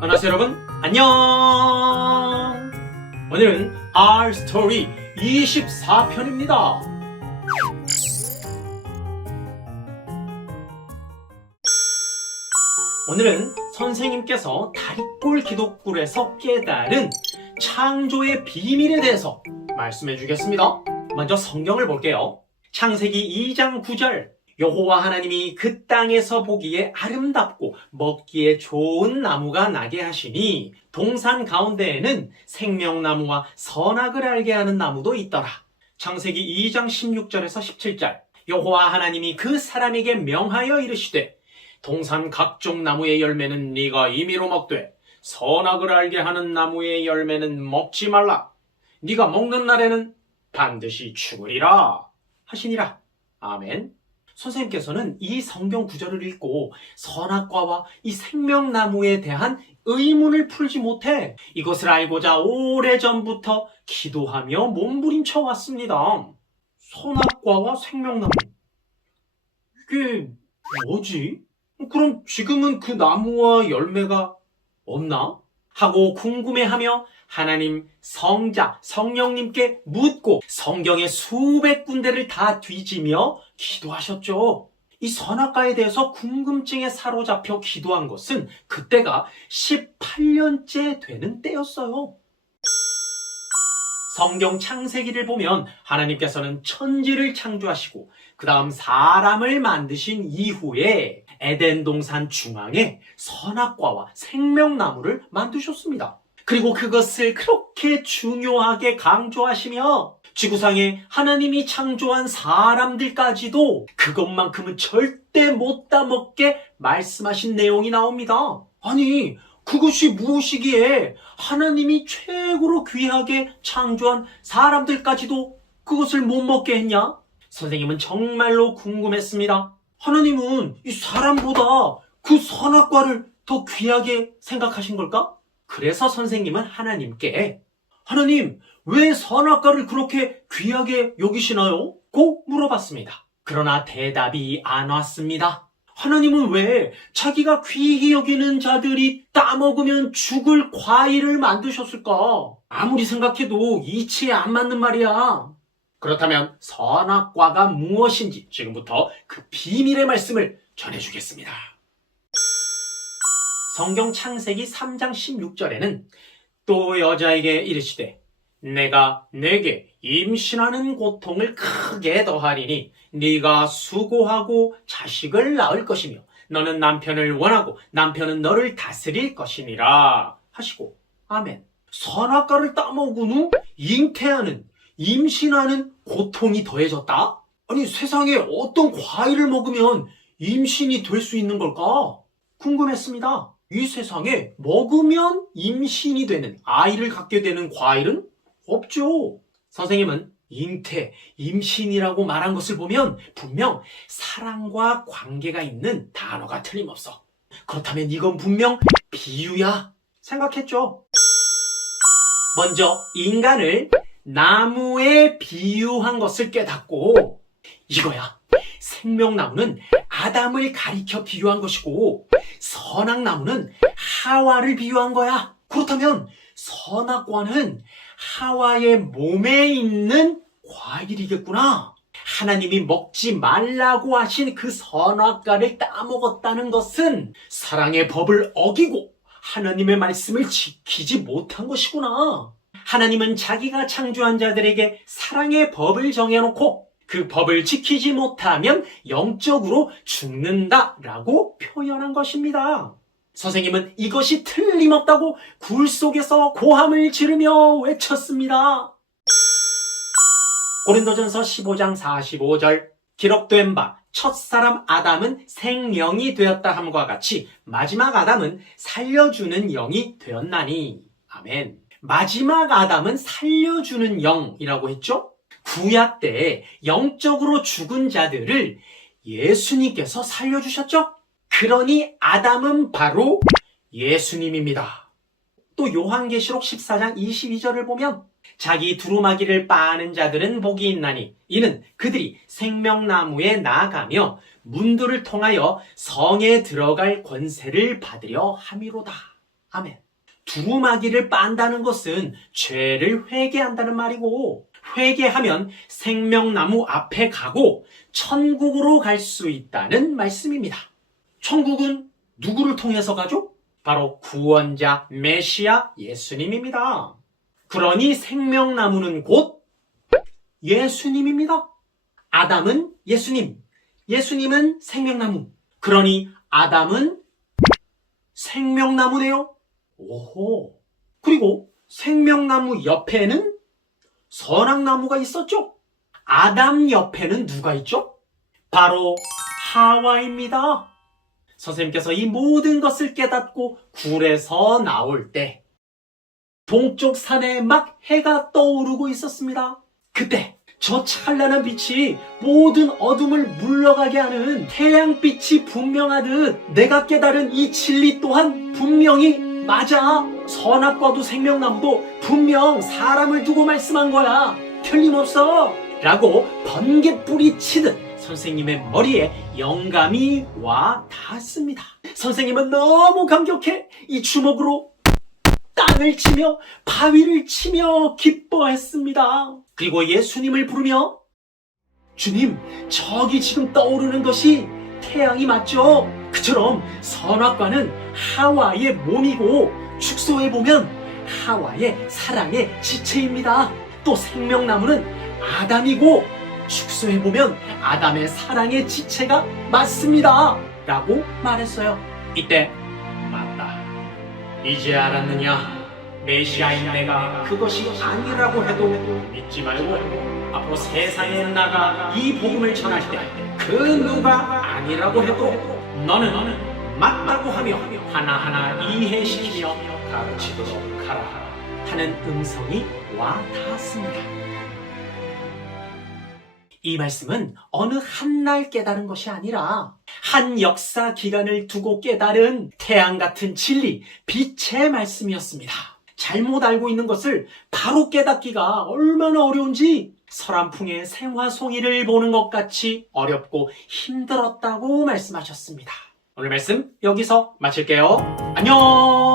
안녕하세요 여러분. 안녕. 오늘은 R 스토리 24편입니다. 오늘은 선생님께서 다리꼴 기독굴에서 깨달은 창조의 비밀에 대해서 말씀해 주겠습니다. 먼저 성경을 볼게요. 창세기 2장 9절 여호와 하나님이 그 땅에서 보기에 아름답고 먹기에 좋은 나무가 나게 하시니 동산 가운데에는 생명나무와 선악을 알게 하는 나무도 있더라. 창세기 2장 16절에서 17절 여호와 하나님이 그 사람에게 명하여 이르시되 동산 각종 나무의 열매는 네가 임의로 먹되 선악을 알게 하는 나무의 열매는 먹지 말라. 네가 먹는 날에는 반드시 죽으리라 하시니라. 아멘. 선생님께서는 이 성경 구절을 읽고 선악과와 이 생명나무에 대한 의문을 풀지 못해 이것을 알고자 오래전부터 기도하며 몸부림쳐 왔습니다. 선악과와 생명나무. 이게 뭐지? 그럼 지금은 그 나무와 열매가 없나? 하고 궁금해하며 하나님 성자 성령님께 묻고 성경의 수백 군데를 다 뒤지며 기도하셨죠. 이 선악과에 대해서 궁금증에 사로잡혀 기도한 것은 그때가 18년째 되는 때였어요. 성경 창세기를 보면 하나님께서는 천지를 창조하시고 그 다음 사람을 만드신 이후에 에덴 동산 중앙에 선악과와 생명나무를 만드셨습니다. 그리고 그것을 그렇게 중요하게 강조하시며 지구상에 하나님이 창조한 사람들까지도 그것만큼은 절대 못 따먹게 말씀하신 내용이 나옵니다. 아니, 그것이 무엇이기에 하나님이 최고로 귀하게 창조한 사람들까지도 그것을 못 먹게 했냐? 선생님은 정말로 궁금했습니다. 하나님은 이 사람보다 그 선악과를 더 귀하게 생각하신 걸까? 그래서 선생님은 하나님께 하나님, 왜 선악과를 그렇게 귀하게 여기시나요? 고 물어봤습니다. 그러나 대답이 안 왔습니다. 하나님은 왜 자기가 귀히 여기는 자들이 따먹으면 죽을 과일을 만드셨을까? 아무리 생각해도 이치에 안 맞는 말이야. 그렇다면 선악과가 무엇인지 지금부터 그 비밀의 말씀을 전해주겠습니다. 성경 창세기 3장 16절에는 또 여자에게 이르시되 내가 내게 임신하는 고통을 크게 더하리니 네가 수고하고 자식을 낳을 것이며 너는 남편을 원하고 남편은 너를 다스릴 것이니라 하시고 아멘. 선악과를 따먹은 후 잉태하는 임신하는 고통이 더해졌다? 아니 세상에 어떤 과일을 먹으면 임신이 될 수 있는 걸까? 궁금했습니다. 이 세상에 먹으면 임신이 되는 아이를 갖게 되는 과일은 없죠. 선생님은 잉태, 임신이라고 말한 것을 보면 분명 사랑과 관계가 있는 단어가 틀림없어. 그렇다면 이건 분명 비유야. 생각했죠. 먼저 인간을 나무에 비유한 것을 깨닫고 이거야. 생명나무는 아담을 가리켜 비유한 것이고 선악나무는 하와를 비유한 거야. 그렇다면 선악과는 하와의 몸에 있는 과일이겠구나. 하나님이 먹지 말라고 하신 그 선악과를 따먹었다는 것은 사랑의 법을 어기고 하나님의 말씀을 지키지 못한 것이구나. 하나님은 자기가 창조한 자들에게 사랑의 법을 정해놓고 그 법을 지키지 못하면 영적으로 죽는다라고 표현한 것입니다. 선생님은 이것이 틀림없다고 굴 속에서 고함을 지르며 외쳤습니다. 고린도전서 15장 45절 기록된 바 첫사람 아담은 생명이 되었다 함과 같이 마지막 아담은 살려주는 영이 되었나니 아멘. 마지막 아담은 살려주는 영이라고 했죠? 구약 때 영적으로 죽은 자들을 예수님께서 살려주셨죠? 그러니 아담은 바로 예수님입니다. 또 요한계시록 14장 22절을 보면 자기 두루마기를 빠는 자들은 복이 있나니 이는 그들이 생명나무에 나아가며 문들을 통하여 성에 들어갈 권세를 받으려 함이로다. 아멘. 두루마기를 빤다는 것은 죄를 회개한다는 말이고, 회개하면 생명나무 앞에 가고 천국으로 갈 수 있다는 말씀입니다. 천국은 누구를 통해서 가죠? 바로 구원자 메시아 예수님입니다. 그러니 생명나무는 곧 예수님입니다. 아담은 예수님, 예수님은 생명나무. 그러니 아담은 생명나무네요. 오호. 그리고 생명나무 옆에는 선악나무가 있었죠. 아담 옆에는 누가 있죠? 바로 하와입니다. 선생님께서 이 모든 것을 깨닫고 굴에서 나올 때 동쪽 산에 막 해가 떠오르고 있었습니다. 그때 저 찬란한 빛이 모든 어둠을 물러가게 하는 태양빛이 분명하듯 내가 깨달은 이 진리 또한 분명히 맞아. 선악과도 생명나무도 분명 사람을 두고 말씀한 거야. 틀림없어. 라고 번개불이 치듯 선생님의 머리에 영감이 와 닿았습니다. 선생님은 너무 감격해 이 주먹으로 땅을 치며 바위를 치며 기뻐했습니다. 그리고 예수님을 부르며 주님, 저기 지금 떠오르는 것이 태양이 맞죠? 그처럼 선악과는 하와의 몸이고 축소해 보면 하와의 사랑의 지체입니다. 또 생명나무는 아담이고 축소해 보면 아담의 사랑의 지체가 맞습니다. 라고 말했어요. 이때 맞다. 이제 알았느냐? 메시아인 내가 그것이 아니라고 해도 믿지 말고 앞으로 세상에 나가 이 복음을 전할 때 그 누가 아니라고 해도 너는 맞다고 하며 하나하나 이해시키며 가르치도록 하라 하는 음성이 와 닿았습니다. 이 말씀은 어느 한 날 깨달은 것이 아니라 한 역사 기간을 두고 깨달은 태양 같은 진리, 빛의 말씀이었습니다. 잘못 알고 있는 것을 바로 깨닫기가 얼마나 어려운지 서람풍의 생화송이를 보는 것 같이 어렵고 힘들었다고 말씀하셨습니다. 오늘 말씀 여기서 마칠게요. 안녕!